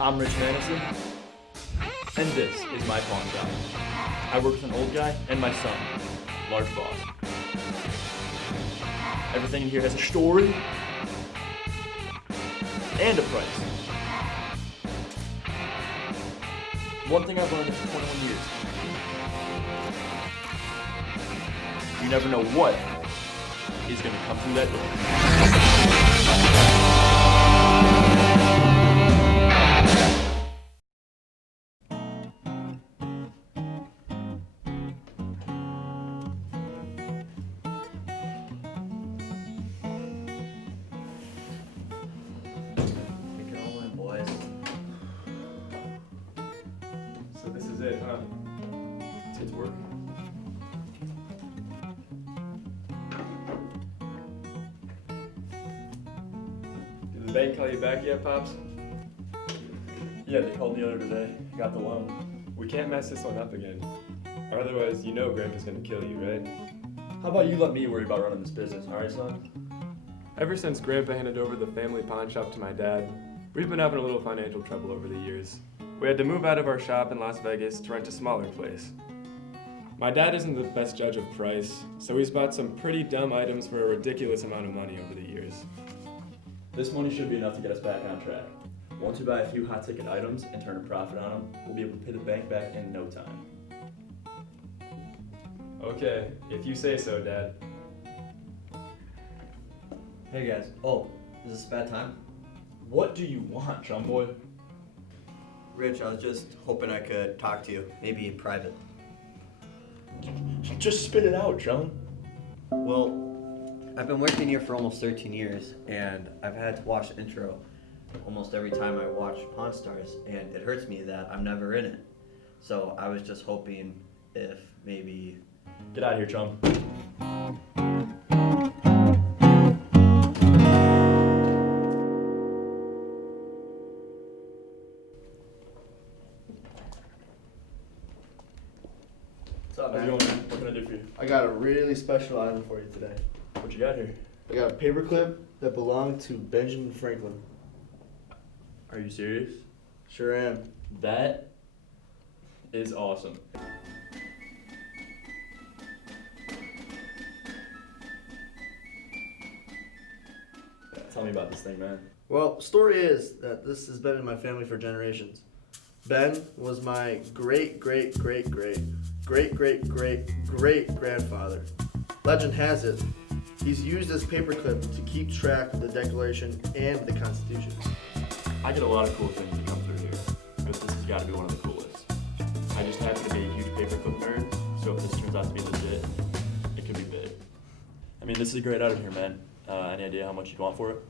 I'm Rich Mannison, and this is my pawn shop. I work with an old guy and my son, large boss. Everything in here has a story and a price. One thing I've learned in 21 years, you never know what is going to come through that door. So this is it, huh? It's work. Did the bank call you back yet, Pops? Yeah, they called me earlier today. Got the loan. We can't mess this one up again. Or otherwise, you know Grandpa's gonna kill you, right? How about you let me worry about running this business, alright, son? Ever since Grandpa handed over the family pawn shop to my dad, we've been having a little financial trouble over the years. We had to move out of our shop in Las Vegas to rent a smaller place. My dad isn't the best judge of price, so he's bought some pretty dumb items for a ridiculous amount of money over the years. This money should be enough to get us back on track. Once we buy a few hot ticket items and turn a profit on them, we'll be able to pay the bank back in no time. Okay, if you say so, Dad. Hey guys. Oh, is this a bad time? What do you want, Chumboy? Rich, I was just hoping I could talk to you, maybe in private. Just spit it out, Chum. Well, I've been working here for almost 13 years, and I've had to watch the intro almost every time I watch Pawn Stars, and it hurts me that I'm never in it. So I was just hoping if maybe... Get out of here, Chum. What's up, How's it man? going, man? What can I do for you? I got a really special item for you today. What you got here? I got a paperclip that belonged to Benjamin Franklin. Are you serious? Sure am. That is awesome. Tell me about this thing, man. Well, story is that this has been in my family for generations. Ben was my great grandfather. Legend has it, he's used this paperclip to keep track of the Declaration and the Constitution. I get a lot of cool things that come through here, but this has got to be one of the coolest. I just happen to be a huge paperclip nerd, so if this turns out to be legit, it could be big. I mean, this is a great item here, man. Any idea how much you'd want for it?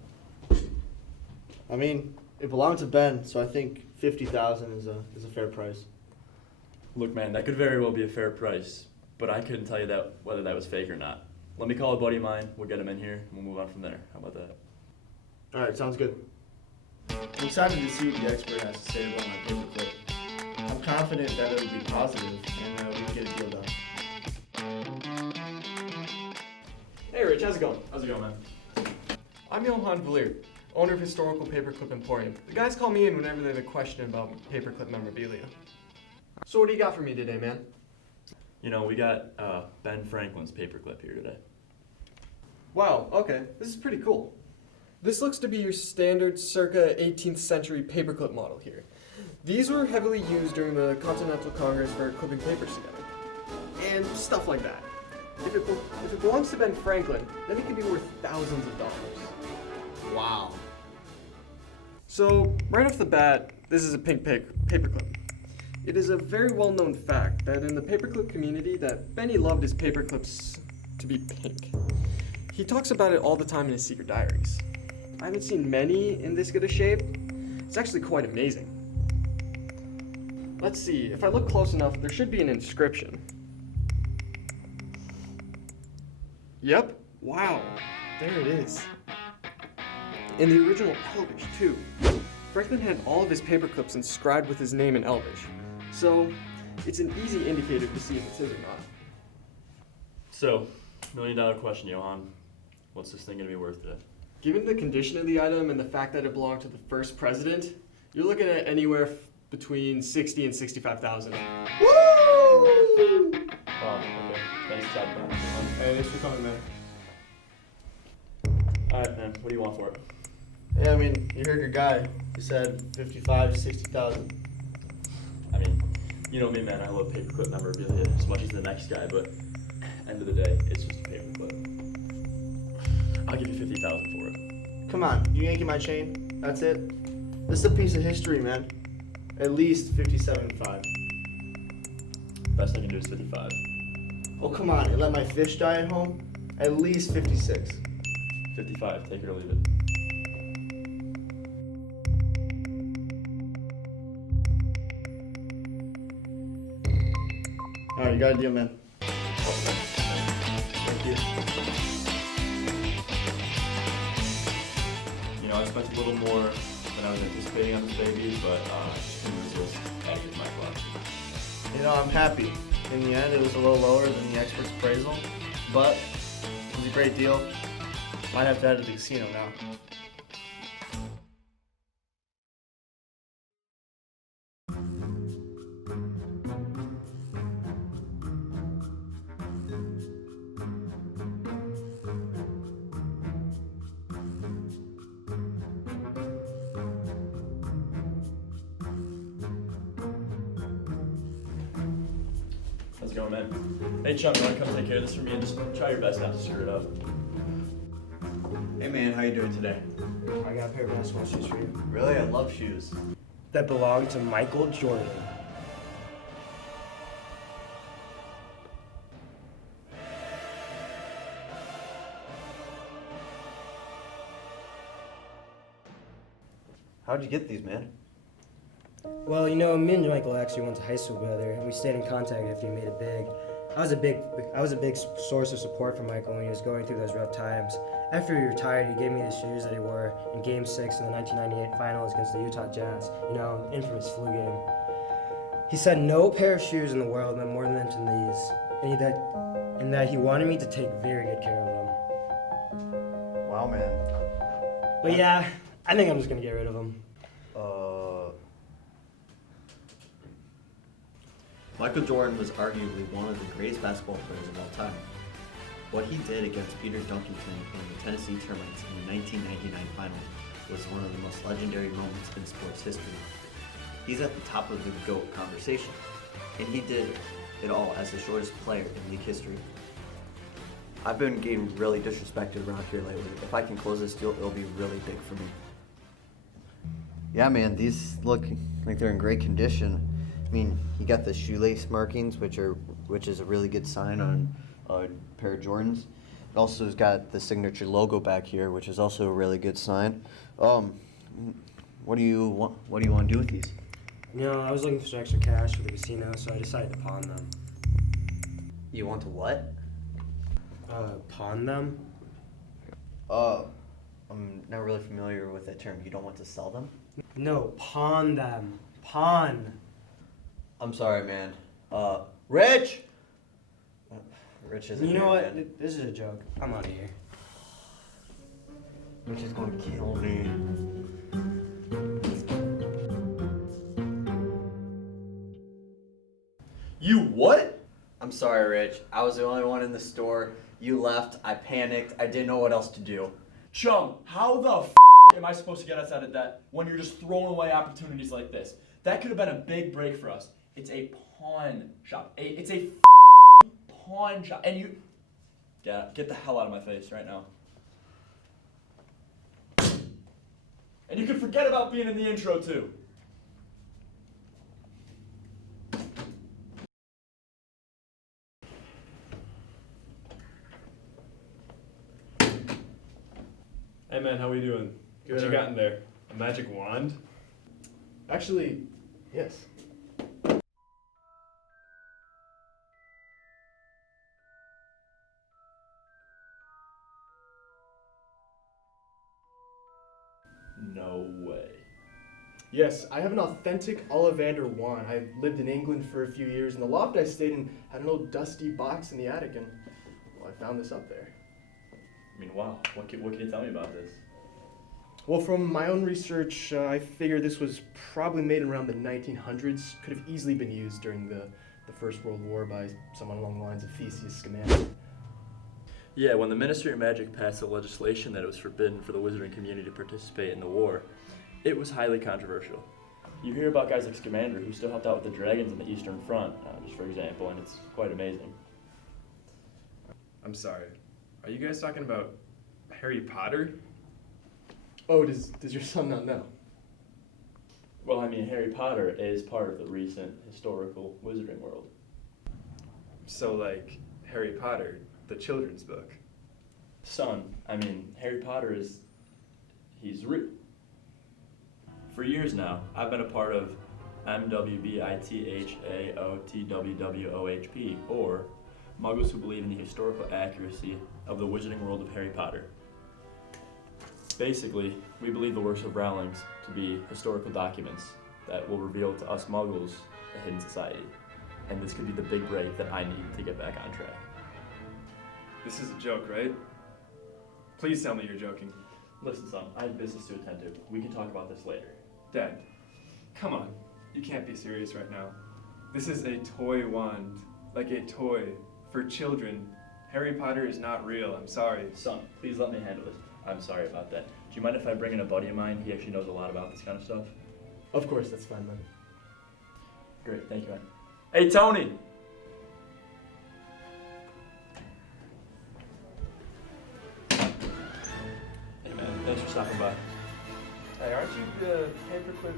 I mean, it belonged to Ben, so I think $50,000 is a fair price. Look, man, that could very well be a fair price, but I couldn't tell you that whether that was fake or not. Let me call a buddy of mine, we'll get him in here, and we'll move on from there. How about that? Alright, sounds good. I'm excited to see what the expert has to say about my paperclip. I'm confident that it'll be positive and we can get a deal done. Hey Rich, how's it going? How's it going, man? I'm Johan Valier, owner of Historical Paperclip Emporium. The guys call me in whenever they have a question about paperclip memorabilia. So what do you got for me today, man? You know, we got Ben Franklin's paperclip here today. Wow, okay, this is pretty cool. This looks to be your standard circa 18th century paperclip model here. These were heavily used during the Continental Congress for clipping papers together. And stuff like that. If it belongs to Ben Franklin, then it could be worth thousands of dollars. Wow. So, right off the bat, this is a pink paperclip. It is a very well-known fact that in the paperclip community that Benny loved his paperclips to be pink. He talks about it all the time in his secret diaries. I haven't seen many in this good a shape. It's actually quite amazing. Let's see, if I look close enough, there should be an inscription. Yep, wow, there it is. In the original Elvish, too. Franklin had all of his paperclips inscribed with his name in Elvish, so it's an easy indicator to see if it's his or not. So, $1 million question, Johan. What's this thing gonna be worth today? Given the condition of the item and the fact that it belonged to the first president, You're looking at anywhere between 60 and 65,000. Woo! Wow, okay. Thanks, Chad. Hey, thanks for coming, man. Alright, man. What do you want for it? Yeah, I mean, you heard your guy. He said 55, 60,000. I mean, you know me, man. I love paperclip memorabilia as much as the next guy, but end of the day, it's just a paperclip. I'll give you 50,000 for it. Come on, you yanking my chain? That's it? This is a piece of history, man. At least 57.5. Best I can do is 55. Oh, come on, and let my fish die at home? At least 56. 55. Take it or leave it. Alright, you got a deal, man. Thank you. You know, I spent a little more than I was anticipating on this baby, but I just couldn't resist adding it to my collection. You know, I'm happy. In the end, it was a little lower than the expert's appraisal, but it was a great deal. Might have to head to the casino now. How's it going, man? Hey, Chum, you want to come take care of this for me and just try your best not to screw it up? Hey man, how you doing today? I got a pair of basketball shoes for you. Really? I love shoes. That belong to Michael Jordan. How'd you get these, man? Well, you know, me and Michael actually went to high school together, and we stayed in contact after he made it big. I was a big source of support for Michael when he was going through those rough times. After he retired, he gave me the shoes that he wore in Game 6 in the 1998 finals against the Utah Jazz. You know, infamous flu game. He said no pair of shoes in the world meant more than these, and that he wanted me to take very good care of them. Wow, man. But yeah, I think I'm just gonna get rid of them. Michael Jordan was arguably one of the greatest basketball players of all time. What he did against Peter Dunkerton and the Tennessee Termites in the 1999 final was one of the most legendary moments in sports history. He's at the top of the GOAT conversation, and he did it all as the shortest player in league history. I've been getting really disrespected around here lately. If I can close this deal, it'll be really big for me. Yeah, man, these look like they're in great condition. I mean, he got the shoelace markings, which is a really good sign on a pair of Jordans. It also has got the signature logo back here, which is also a really good sign. What do you want to do with these? You know, I was looking for some extra cash for the casino, so I decided to pawn them. You want to what? Pawn them? I'm not really familiar with that term. You don't want to sell them? No, pawn them. Pawn. I'm sorry, man. Rich! Rich isn't You know here, what? man. This is a joke. I'm out of here. Rich is going to kill me. You what? I'm sorry, Rich. I was the only one in the store. You left. I panicked. I didn't know what else to do. Chum, how the am I supposed to get us out of debt when you're just throwing away opportunities like this? That could have been a big break for us. It's a pawn shop. It's a pawn shop. And you... Yeah, get the hell out of my face right now. And you can forget about being in the intro, too. Hey man, how we doing? What you Good. got in there? A magic wand? Actually, yes. No way. Yes, I have an authentic Ollivander wand. I lived in England for a few years, and the loft I stayed in had an old dusty box in the attic, and well, I found this up there. I mean, wow. What can you tell me about this? Well, from my own research, I figure this was probably made around the 1900s. Could have easily been used during the First World War by someone along the lines of Theseus Scamander. Yeah, when the Ministry of Magic passed the legislation that it was forbidden for the wizarding community to participate in the war, it was highly controversial. You hear about guys like Scamander who still helped out with the dragons in the Eastern Front, just for example, and it's quite amazing. I'm sorry. Are you guys talking about Harry Potter? Oh, does your son not know? Well, I mean, Harry Potter is part of the recent historical wizarding world. So, like, Harry Potter, the children's book. Son, I mean, Harry Potter he's real. For years now, I've been a part of MWBITHAOTWWOHP, or Muggles who believe in the historical accuracy of the wizarding world of Harry Potter. Basically, we believe the works of Rowling's to be historical documents that will reveal to us Muggles a hidden society. And this could be the big break that I need to get back on track. This is a joke, right? Please tell me you're joking. Listen, son, I have business to attend to. We can talk about this later. Dad, come on. You can't be serious right now. This is a toy wand, like a toy for children. Harry Potter is not real, I'm sorry. Son, please let me handle this. I'm sorry about that. Do you mind if I bring in a buddy of mine? He actually knows a lot about this kind of stuff. Of course, that's fine, man. Great, thank you, man. Hey, Tony! Hey, man, thanks for stopping by. Hey, aren't you the paperclip?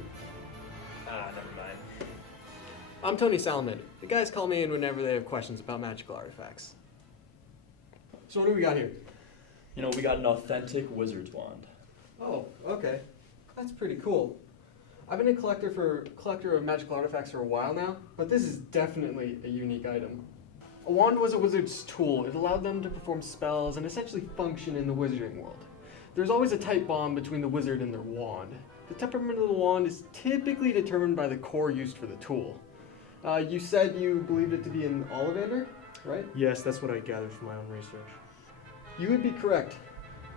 Never mind. I'm Tony Salmon. The guys call me in whenever they have questions about magical artifacts. So what do we got here? You know, we got an authentic wizard's wand. Oh, okay. That's pretty cool. I've been a collector of magical artifacts for a while now, but this is definitely a unique item. A wand was a wizard's tool. It allowed them to perform spells and essentially function in the wizarding world. There's always a tight bond between the wizard and their wand. The temperament of the wand is typically determined by the core used for the tool. You said you believed it to be an Ollivander, right? Yes, that's what I gathered from my own research. You would be correct.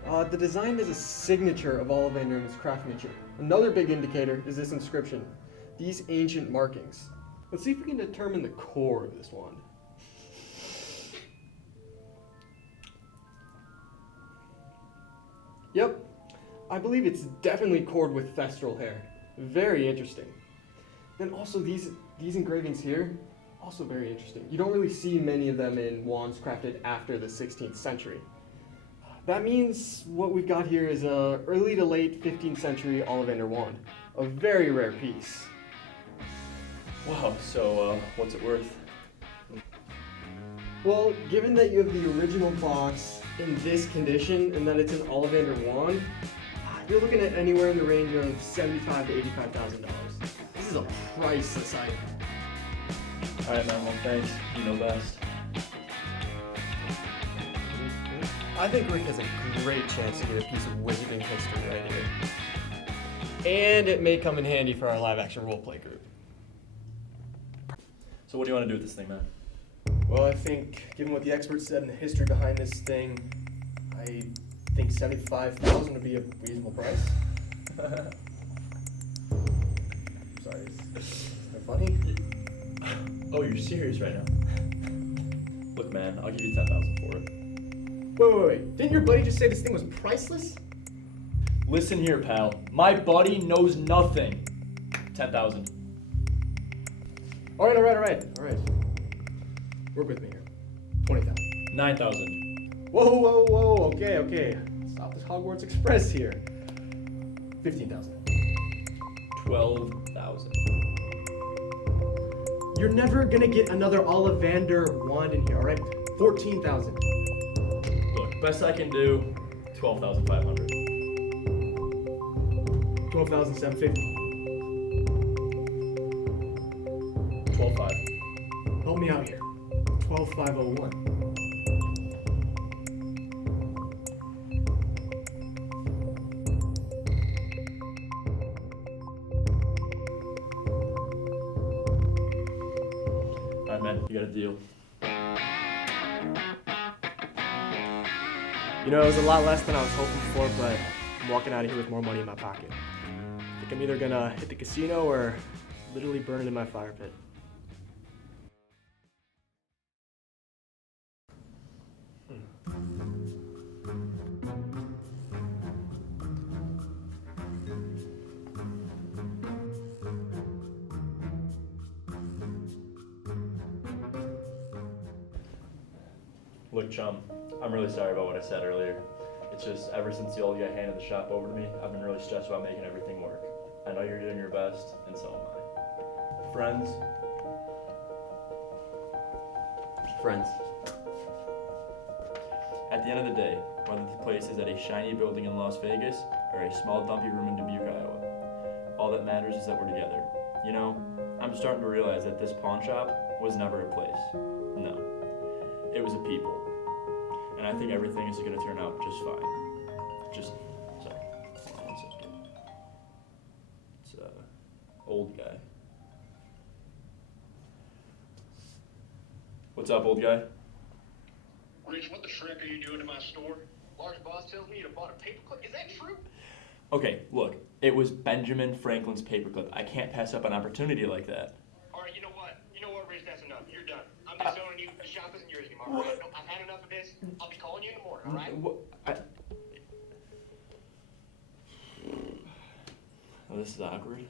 The design is a signature of Ollivander and its craftsmanship. Another big indicator is this inscription, these ancient markings. Let's see if we can determine the core of this wand. Yep, I believe it's definitely cored with thestral hair. Very interesting. Then also these engravings here, also very interesting. You don't really see many of them in wands crafted after the 16th century. That means what we've got here is a early to late 15th century Ollivander wand. A very rare piece. Wow, so what's it worth? Well, given that you have the original box in this condition and that it's an Ollivander wand, you're looking at anywhere in the range of $75,000 to $85,000. This is a priceless item. Alright, man, well, thanks. You know best. I think Rick has a great chance to get a piece of wizarding history right here. And it may come in handy for our live action roleplay group. So what do you want to do with this thing, man? Well, I think, given what the experts said and the history behind this thing, I think $75,000 would be a reasonable price. Sorry, is that funny? Oh, you're serious right now? Look, man, I'll give you $10,000 for it. Wait. Didn't your buddy just say this thing was priceless? Listen here, pal. My buddy knows nothing. 10,000. All right. Work with me here. 20,000. 9,000. Whoa. Okay. Stop this Hogwarts Express here. 15,000. 12,000. You're never gonna get another Ollivander wand in here, all right? 14,000. Look, best I can do, 12,500. 12,750. 12,500. Help me out here. 12,501. Alright, man, you got a deal. You know, it was a lot less than I was hoping for, but I'm walking out of here with more money in my pocket. I think I'm either gonna hit the casino or literally burn it in my fire pit. Look, chum, I'm really sorry about what I said earlier. It's just ever since the old guy handed the shop over to me, I've been really stressed about making everything work. I know you're doing your best, and so am I. Friends, Friends. at the end of the day, whether the place is at a shiny building in Las Vegas or a small dumpy room in Dubuque, Iowa, all that matters is that we're together. You know, I'm starting to realize that this pawn shop was never a place. No, it was a people. And I think everything is going to turn out just fine. Just, sorry, hold on 1 second. It's old guy. What's up, old guy? Rich, what the frick are you doing in my store? Large boss tells me you bought a paperclip. Is that true? Okay, look, it was Benjamin Franklin's paperclip. I can't pass up an opportunity like that. All right, you know what? You know what, Rich? That's enough. You're done. I'm disowning you. The shop isn't yours anymore. All right? I've had enough of this. I'll be calling you in the morning, all right? Well, this is awkward.